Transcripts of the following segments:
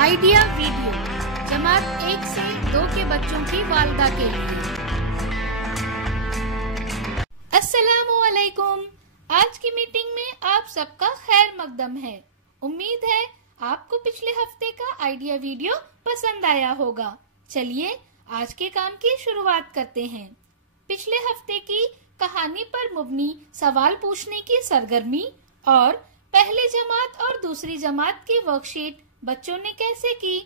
Idea video जमात 1 से 2 के बच्चों की वालिदा के लिए। अस्सलामुअलैकुम। आज की मीटिंग में आप सबका खैर मकदम है। उम्मीद है आपको पिछले हफ्ते का आइडिया वीडियो पसंद आया होगा। चलिए आज के काम की शुरुआत करते हैं। पिछले हफ्ते की कहानी पर मुबनी सवाल पूछने की सरगर्मी और पहली जमात और दूसरी जमात की वर्कशीट बच्चों ने कैसे की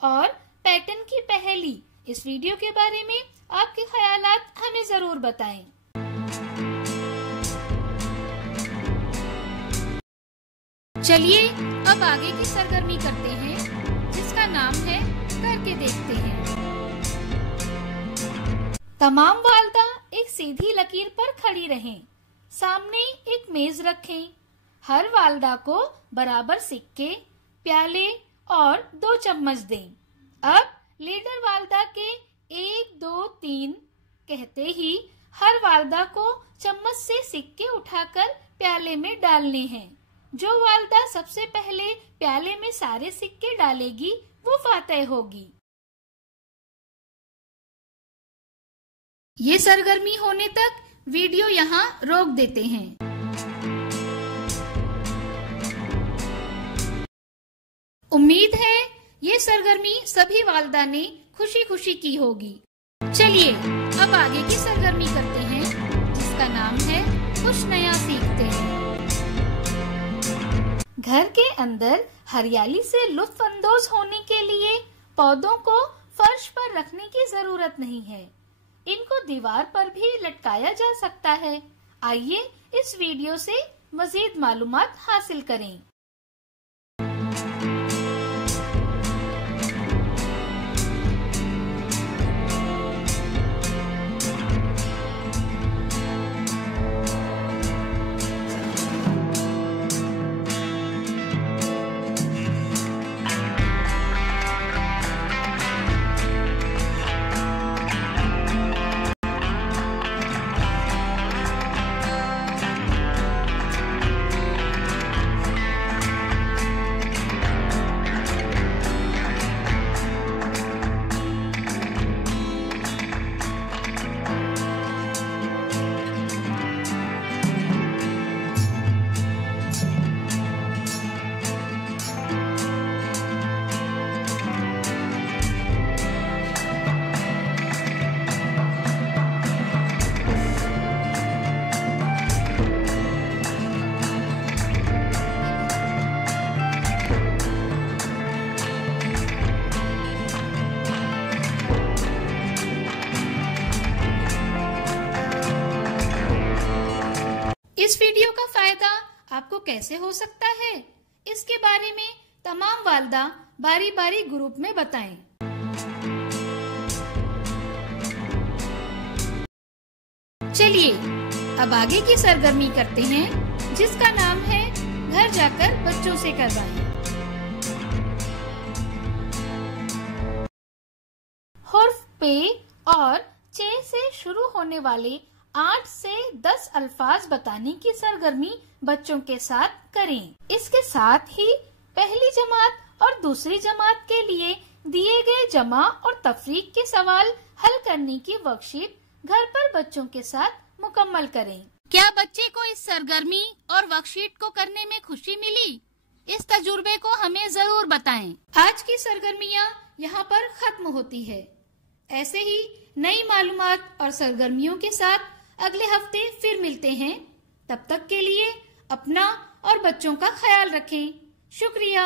और पैटर्न की पहेली, इस वीडियो के बारे में आपके ख्यालात हमें जरूर बताएं। चलिए अब आगे की सरगर्मी करते हैं, जिसका नाम है करके देखते हैं। तमाम वालिदा एक सीधी लकीर पर खड़ी रहें। सामने एक मेज रखें। हर वालिदा को बराबर सिक्के, प्याले और 2 चम्मच दें। अब लीडर वालिदा के 1, 2, 3 कहते ही हर वालिदा को चम्मच से सिक्के उठाकर प्याले में डालने हैं। जो वालिदा सबसे पहले प्याले में सारे सिक्के डालेगी वो फातेह होगी। ये सरगर्मी होने तक वीडियो यहाँ रोक देते हैं। उम्मीद है ये सरगर्मी सभी वालिदा ने खुशी खुशी की होगी। चलिए अब आगे की सरगर्मी करते हैं, जिसका नाम है कुछ नया सीखते हैं। घर के अंदर हरियाली से लुत्फ अंदोज होने के लिए पौधों को फर्श पर रखने की जरूरत नहीं है। इनको दीवार पर भी लटकाया जा सकता है। आइए इस वीडियो से मजीद मालूमात हासिल करें। इस वीडियो का फायदा आपको कैसे हो सकता है, इसके बारे में तमाम वालिदा बारी बारी ग्रुप में बताएं। चलिए अब आगे की सरगर्मी करते हैं, जिसका नाम है घर जाकर बच्चों से करवाएं। हुर्फ पे और चे से शुरू होने वाले 8 से 10 अल्फाज बताने की सरगर्मी बच्चों के साथ करें। इसके साथ ही पहली जमात और दूसरी जमात के लिए दिए गए जमा और तफरीक के सवाल हल करने की वर्कशीट घर पर बच्चों के साथ मुकम्मल करें। क्या बच्चे को इस सरगर्मी और वर्कशीट को करने में खुशी मिली? इस तजुर्बे को हमें जरूर बताएं। आज की सरगर्मियाँ यहाँ पर खत्म होती है। ऐसे ही नई मालूमात और सरगर्मियों के साथ अगले हफ्ते फिर मिलते हैं। तब तक के लिए अपना और बच्चों का ख्याल रखें। शुक्रिया।